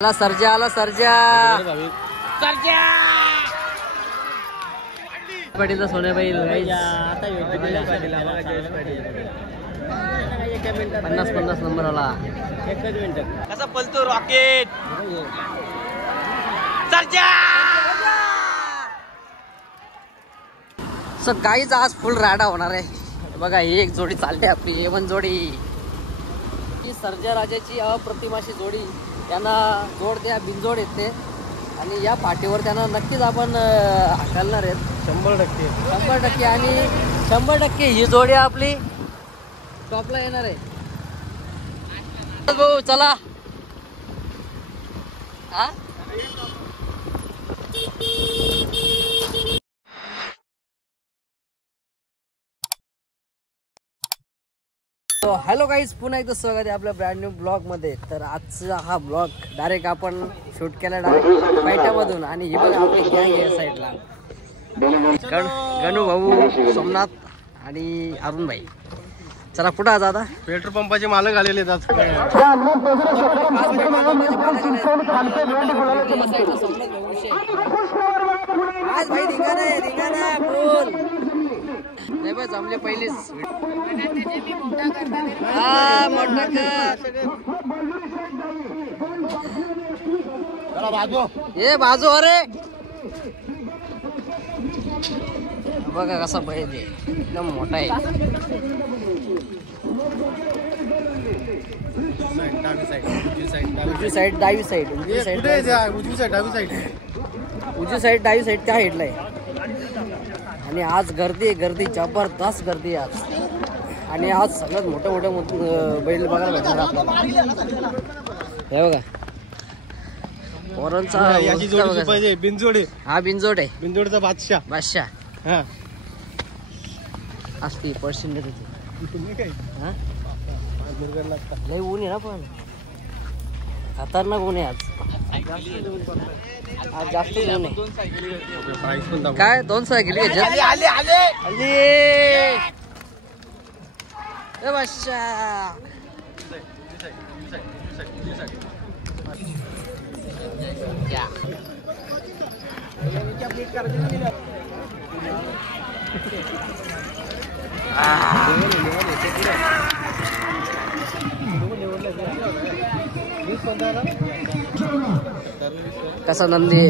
आला सर्जा, आला सर्जा, सर्जा पाटील सोने बैल 50 नंबर आला. एकच मिनिट कसा पलतो रॉकेट सर्जा. सो गाईच आज फुल राडा होणार आहे बघा. ही एक जोडी चालते आपली A1 जोडी, ही सर्जा राजाची अप्रतिमाशी जोडी. त्यांना जोड द्या बिनजोड येते आणि या पाठीवर त्यांना नक्कीच आपण हाकलणार आहेत 100% आणि 100% ही जोडी आपली टॉपला येणार आहे. भाऊ चला हा. हॅलो गाईज, पुन्हा एकदा स्वागत आहे आपल्या ब्रँड न्यू ब्लॉग मध्ये. तर आजचा हा ब्लॉग डायरेक्ट आपण शूट केला डायरेक्ट पैठ्यामधून. आणि ही बघा आपली गँग या साईडला गणू भाऊ, सोमनाथ आणि अरुण भाई. चला कुठं आज आता पेट्रोल पंपाचे मालक आलेले आहेत. आज भाई रिंगाणा बोल नाही बस जमले पहिलेच. हा मोठा ये बाजू. अरे बघा कसा बैल आहे, एकदम मोठा आहे. उजवी साईड डावी साईड, उजवी साईड डावी साईड त्या साईडला आहे. आणि आज गर्दी जबरदस्त गर्दी आहे आज. आणि आज सगळ्यात मोठे बैल बघायला भेटणार आपल्याला. हे बघा पोरांचा बिनजोड. हा बिनजोड आहे, बिनजोडचा बादशाह असती पर्सेंटेज. लय ऊन आहे ना, पण खतरनाक ऊन आहे आज जास्त ऊन आहे. काय 2 सायकली कसा नंदी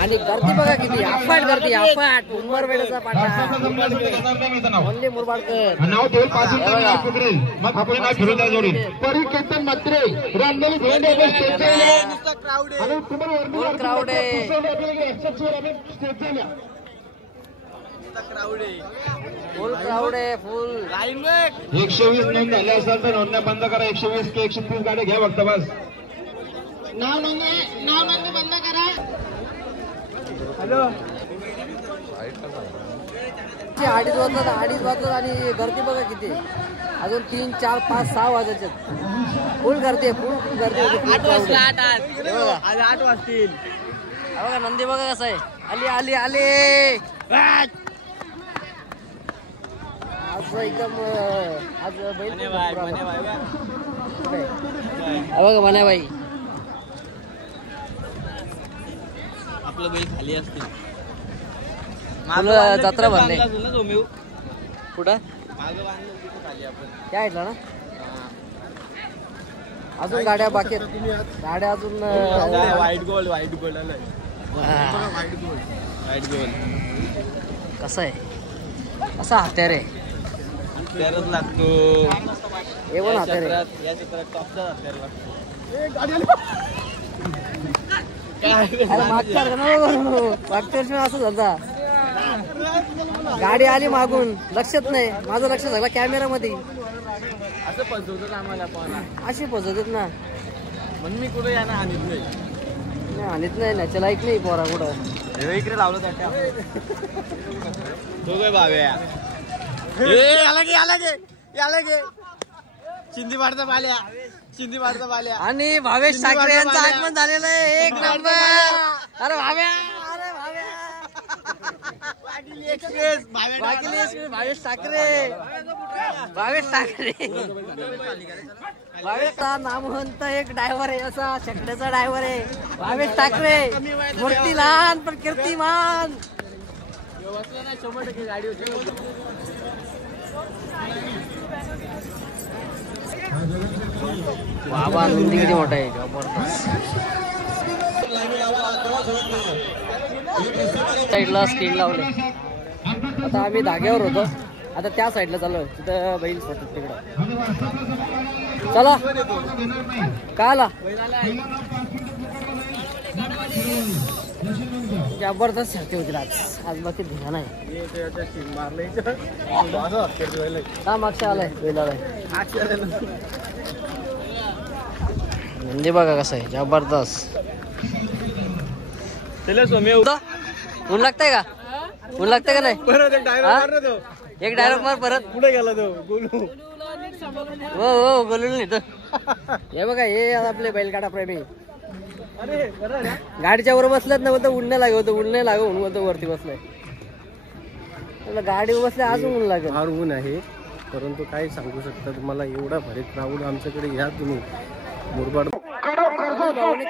आणि गर्दी बघा किती अफाट गर्दी. अफाट उंबर वेळेचा पाठा वंदे मुरबाडकर क्राऊड आहे. फुल क्राऊड आहे, फुल. 120 नोंद झाले असेल तर नोंदण्या बंद करा. 120 की 130 गाड्या घ्या फक्त बस. नाव नोंदणी बंद करा. हॅलो 2:30 वाजतात आणि गर्दी बघा किती. अजून 3, 4, 5, 6 वाजायचे. फुल गर्दी आहे, फुल गर्दी होती. 8 वाजतील. बघा नंदी बघा कसं आहे. आली आज एकदम आज बैल बघा मन्याबाई. आपलं बैल खाली असते. तुला जत्रा भरले कुठं काय ऐकलं ना. अजून गाड्या बाकी आहेत, गाड्या अजून. व्हाईट गोल्ड आलं. व्हाईट गोल्ड कसं आहे, कसा हत्यार आहे. हत्यारच लागतो. A1 हत्यार आहे. या चित्रात टॉपचा हत्यार लागतो. मागच्या वर्षी असं झालं. गाडी आली मागून, लक्षात नाही, माझं लक्ष झालं कॅमेरा मध्ये. असं फसवतात आम्हाला पण, अशी फसवतात ना. म्हणून मी कुठे यांना आणत आणत नाही त्याच्या लाईक नाही पोरा कुठं. इकडे लावलं त्या तो काय भाव्या आला गे चिंदी पाडता पाल्या. आणि भावेश ठाकरे यांचं आगमन झालेलं आहे. 1 नंबर. अरे भाव्या एक्सप्रेस भावेश ठाकरे भावेशचा नामवंत एक ड्रायव्हर आहे, असा छकड्याचा ड्रायव्हर आहे भावेश ठाकरे. मूर्ती लहान पण कीर्तिमान. बाबा नंदी किती मोठा आहे. साईडला स्क्रीन लावले. आता आम्ही धाग्यावर होतो, आता त्या साईडला चाललोय. तिथं बैल सोडतात तिकडं. चला का आला. जबरदस्त शर्ती होती आज बाकी धिंगा नाही. मागच्या आलाय बैल आलाय. नंदी बघा कसं आहे, जबरदस्त. ऊन लागतंय का. ऊन लागतंय का नाही. एक डायलॉग मार परत. पुढे गेला तो गोलू. हो गोलू नाही तर. हे बघा हे आपले बैलगाडा प्रेमी. गाडीच्या वर बसल्यात ना, बोलतो ऊन नाही लागत होतं. ऊन नाही लागत म्हणून बोलतो वरती बसलाय. गाडीवर बसले अजून ऊन लागेल. फार ऊन आहे, परंतु काय सांगू शकता तुम्हाला. एवढा भारी क्राऊड आमच्याकडे. या तुम्ही मुरबाड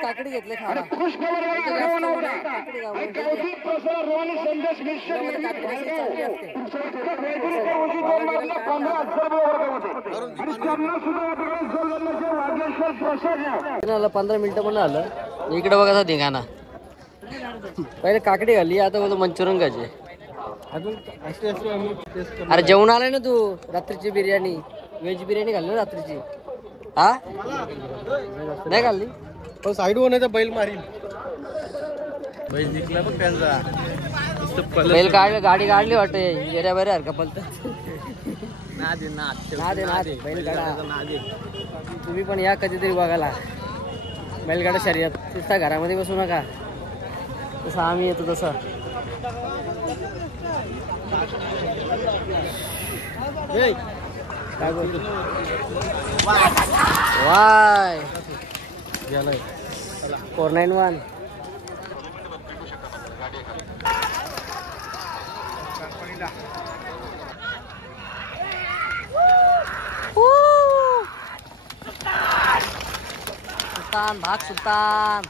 काकडी घेतले खायला. आलं 15 मिनिटं पण आलं. इकडे बघा धिंगाणा. पहिले काकडी घाली, आता बोलतो मंचुरियन खायचे. अरे जेवण आलाय ना तू. रात्रीची बिर्याणी, व्हेज बिर्याणी घालली ना रात्रीची. हा नाही घालली. साईड होण्याचा बैल मारील. बैल जिंकला बघ त्यांचा. बैल गाडी काढली वाटते. येऱ्या बऱ्या का पलत बैल गाडा. तुम्ही पण या कधीतरी बघायला बैलगाडा शर्यत. नुसता घरामध्ये बसू नका. तसं आम्ही येतो तसं. काय बोल वाय 491. सुलतान भाग सुलतान.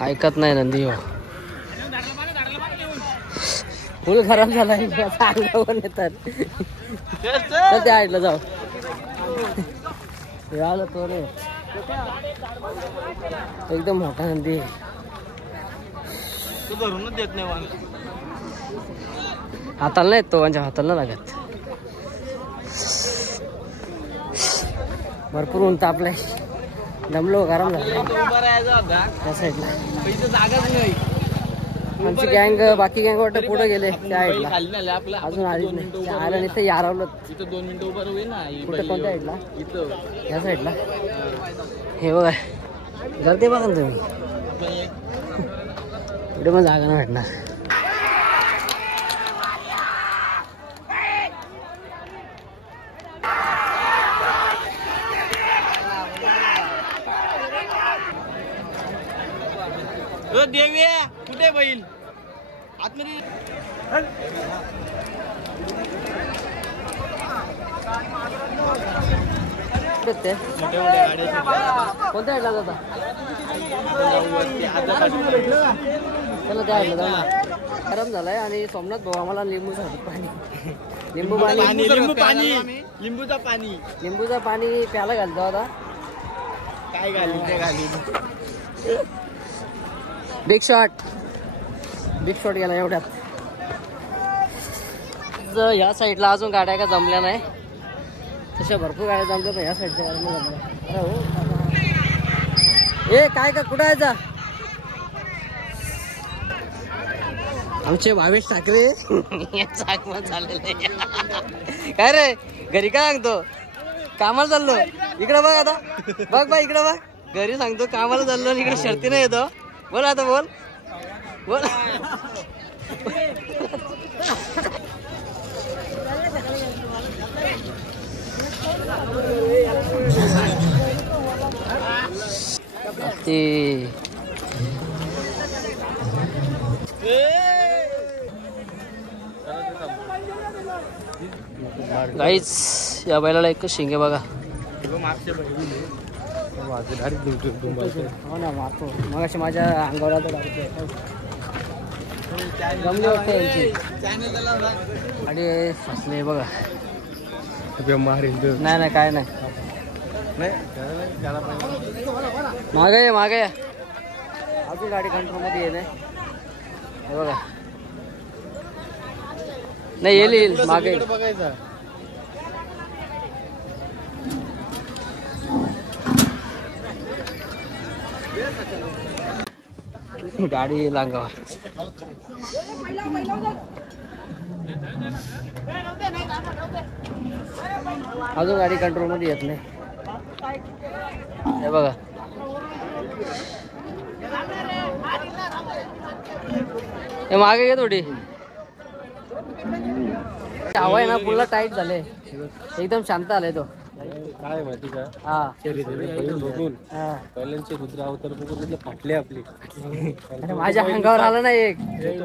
ऐकत नाही नंदी. हो फुल खराब झालाय. चांगलं पण येतात. त्या आईला जाऊ. आलं तो रे एकदम मोठा नंदी. धरूनच देत नाही. हाताला नाही तो. माझ्या हाताला लागत. भरपूर ऊन तापलंय. दमलो गरम झालं. त्या साईडला जागाच नाही. आमची गँग बाकी गँग वाटत पुढे गेले त्या साईडला. अजून आलीच नाही. आलं नाही तर यारावलं. इथं 2 मिनिटं उभं होईल ना. कुठे कोणत्या साईडला. इथं या साईडला. हे बघा गर्दी बघा ना तुम्ही. पुढे पण जागा नाही भेटणार. देवी कुठे बैल आतमध्ये. कोणत्या साईडला जाता. चला त्या साईडला जाऊ. गरम झालाय. आणि सोमनाथ भाऊ आम्हाला लिंबू सांगतो. पाणी लिंबू पाणी लिंबूचा पाणी लिंबूचा पाणी प्यायला घालतो. आता काय घाली ते घाली. बिग शॉट गेला एवढ्यात. ह्या साईडला अजून गाड्या का जमल्या नाही. तशा भरपूर गाड्या जमल्या पण ह्या साईडच्या गाड्या जमल्या. ए काय का कुठं यायचा. आमचे भावेश ठाकरे झालेले. काय रे घरी काय सांगतो. कामाला चाललो. इकडं बघ आता. बघ इकडं बघ. घरी सांगतो कामाला चाललो. इकडे शर्ती नाही येतो. बोल आता बोल. बोल. ते गाईच या बैलाला एकच शिंगे बघा. हो ना मारतो मग अशी माझ्या अंगावर जमली वाटते यांची आणि फसले बघा. नाही नाही काय नाही मागे मागे अजून गाडी कंट्रोल मध्ये ये नाही बघा. नाही येईल मागे बघायचा. गाडी लांगावर अजून गाडी कंट्रोल मध्ये येत नाही हे बघा. हे मागे घे थोडी. हवा आहे ना पुढला टाईट झाले एकदम शांत आलाय तो. काय माहिती का हा बघून हा. बैलांचे रुद्र अवतार बघून फाटले आपले. अरे माझ्या अंगावर आलं ना एक.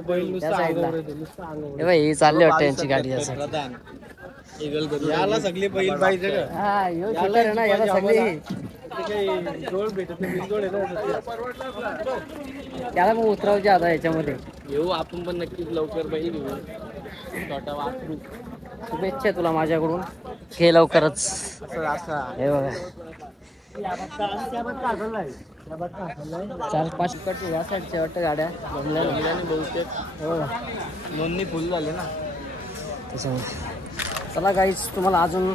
बैल त्या नुसतं साईडला. अंगावर येतो, नुसतं अंगावर हे बाई चालले वाटतं यांची गाडी असं. येतो. याला सगळे बैल पाहिजे का? हा ह्यो shooter आहे ना याला सगळी ते काही जोड भेटत नाही, बिनजोड आहे ना. त्याला मग उतरावचे आता याच्यामध्ये. येऊ आपण पण नक्कीच लवकर बैल घेऊ. छोटा वासरू शुभेच्छा तुला माझ्याकडून. घे लवकरच. हे बघा 4-5 कट या साईडच्या वाटतं गाड्या जमल्या बहुतेक. हो नोंदणी फुल झाली ना. त्याच्यामुळे चला गाईच तुम्हाला अजून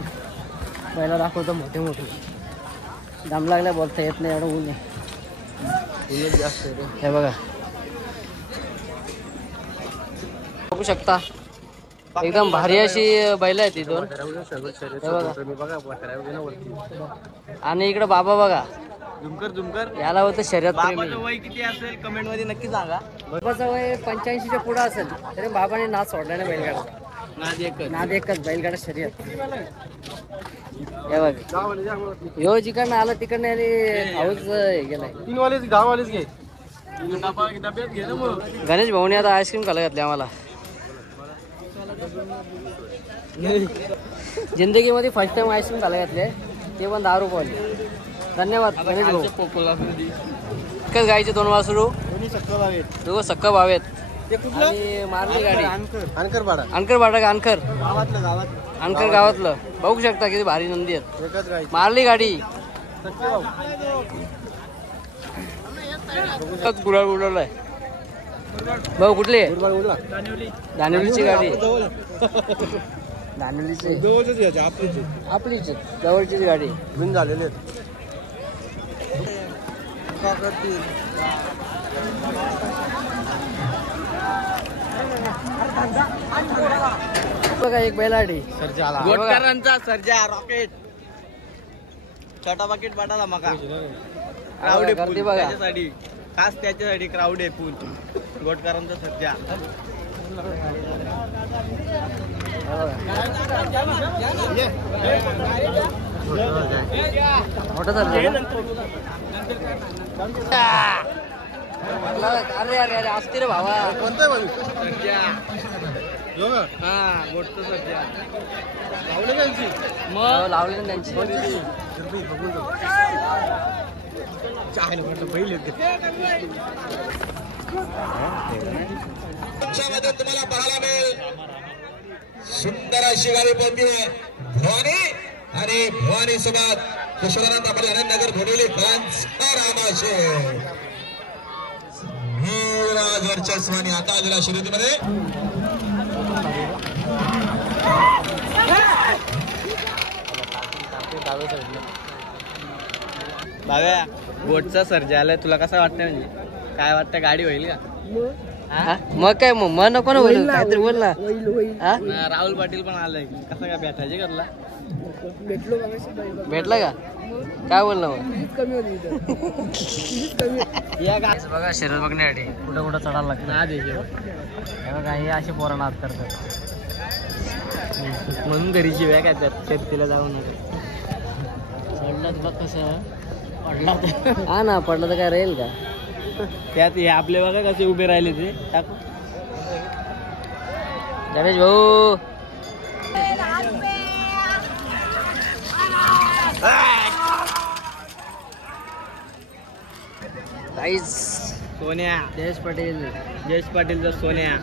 पहिला दाखवतो मोठे मोठे. दम लागल्या बोलता येत नाही एवढं ऊन आहे. फुलच जास्त आहे रे. हे बघा बघू शकता एकदम भारी अशी बैल आहेत इथून. हे बघा आणि इकडे बाबा बघा झुमकर याला होतं शर्यत प्रेमी. वय किती असेल कमेंट मध्ये नक्की सांगा. बाबाचं वय 85च्या पुढं असेल तरी बाबाने नाच सोडला नाही बैलगाडा. नाद एकच बैलगाडा शर्यत. हे बघ ह्यो जिकडनं आला तिकडनं आणि हाऊस गेलाय. 3 वालेच 10 वालेच घे. डब्यात घे ना मग. गणेश भाऊने आता आईस्क्रीम खायला घातली आम्हाला. जिंदगीमध्ये फर्स्ट टाइम आईस्क्रीम खायला घातले ते पण 10 रुपये. धन्यवाद गणेश भाऊ. एकच गायचे 2 वासरू दोघं सक्का भाव आहेत. आणि मारली गाडी अनकर पाडा. अनकर बाटा का अनकर गावातलं अनकर गावातलं बघू शकता किती भारी नंदी आहेत. एकच गाय. मारली गाडी गुलाल उडवलाय भाऊ. कुठली दानिवलीची गाडी. दानिवलीची आपलीच जवळचीच गाडी. गुण झालेले बघा एक बैलाडी गोटकरांचा सर्जा रॉकेट. छोटा पाकिट पाठाला मका क्राऊड आहे गर्दी बघा. त्याच्यासाठी खास त्याच्यासाठी क्राऊड आहे फुल. गोटकरांचा सर्जा. मोठं झालं. अरे अरे अरे असते रे भावा. कोणता सर्जा? हा गोटचं सर्जा लावले त्यांची. मग लावले ना त्यांची. बैल येते तुम्हाला पाहायला मिळेल. सुंदर अशी गाडी पोहोचली भवानी आणि भवानी सोबत कुशलानंद आपले आनंदनगर घोडवली रामाशे वरच्या स्वानी आता आलेल्या शर्यतीमध्ये. बाबा गोटचा सर्जा आलाय. तुला कसं वाटतंय म्हणजे काय वाटतं गाडी होईल का? मग काय मग मन नको ना बोलू काहीतरी बोल ना. हा? राहुल पाटील पण आलाय कसं काय भेटायचे करला भेटलं का काय बोललं मग. बघा शरीर बघण्यासाठी कुठं कुठं चढायला लागतं ना दे बघा हे असे पोरांना हात करतात म्हणून घरी शिव्या काय त्यात शेतीला जाऊन पडलं बघ कसं पडला हा ना पडलं तर काय राहील का. त्यात हे आपले बघा कसे उभे राहिले ते टाकू रमेश भाऊ गाईस सोन्या जयेश पाटील पाटीलचा सोन्या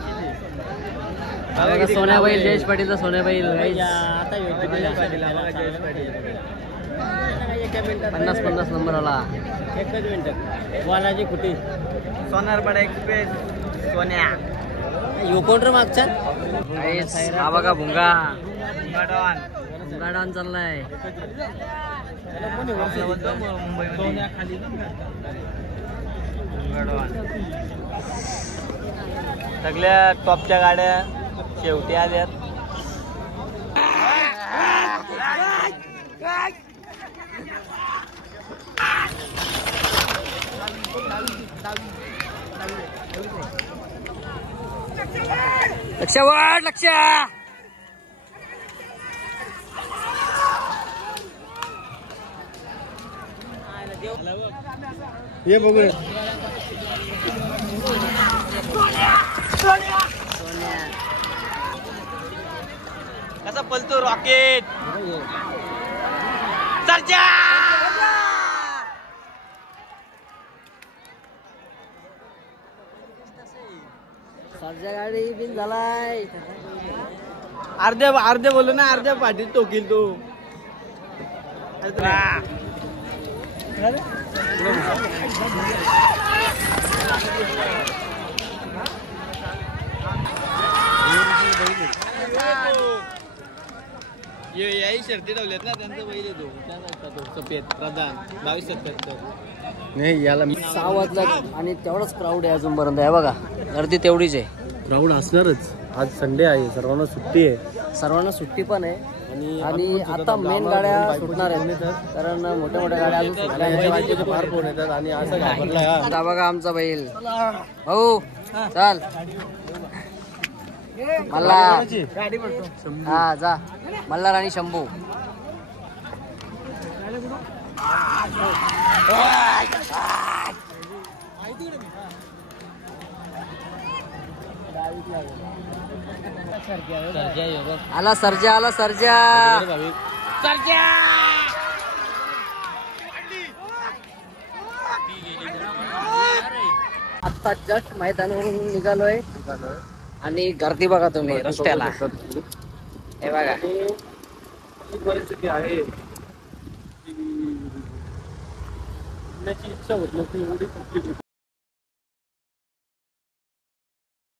सोन्या बैल जयेश पाटीलचा सोन्या बैल गाईस. आता जयेश पाटील 50 नंबर आला. एकच मिनिट वालाजी कुठे सोनारपाडा एक्सप्रेस सोन्या यो कोण रे मागच्या गाईस हा बघा भुंगा डॉन गाडान चाललाय. सगळ्या टॉपच्या गाड्या शेवटी आल्यात. लक्ष वाढ लक्ष ये बघू कसा पलतो रॉकेट सरजा सरजा गाडी बिन झालाय. अर्ध्या बोलू ना अर्ध्या पाठीत टोकील तू. याही शर्ती ठेवल्यात ना त्यांचा बैल येतो सफेद प्रधान 22-77 नाही याला 6 वाजला आणि तेवढाच क्राऊड आहे अजूनपर्यंत आहे बघा. गर्दी तेवढीच आहे. क्राऊड असणारच. आज संडे आहे सर्वांना सुट्टी आहे. सर्वांना सुट्टी पण आहे आणि आता मेन गाड्या सुटणार आहेत कारण मोठ्या मोठ्या गाड्या अजून सुटल्या आहेत. फार फोन येतात आणि असं घाबरलाय आता बघा आमचा बैल भाऊ चल मल्हार हा जा मल्हार आणि शंभू. आला सर्जा आला सर्जा आता जस्ट मैदानावरून निघालोय आणि गर्दी बघा तुम्ही रस्त्याला हे बघा. परिस्थिती आहे इच्छा होत नसते एवढी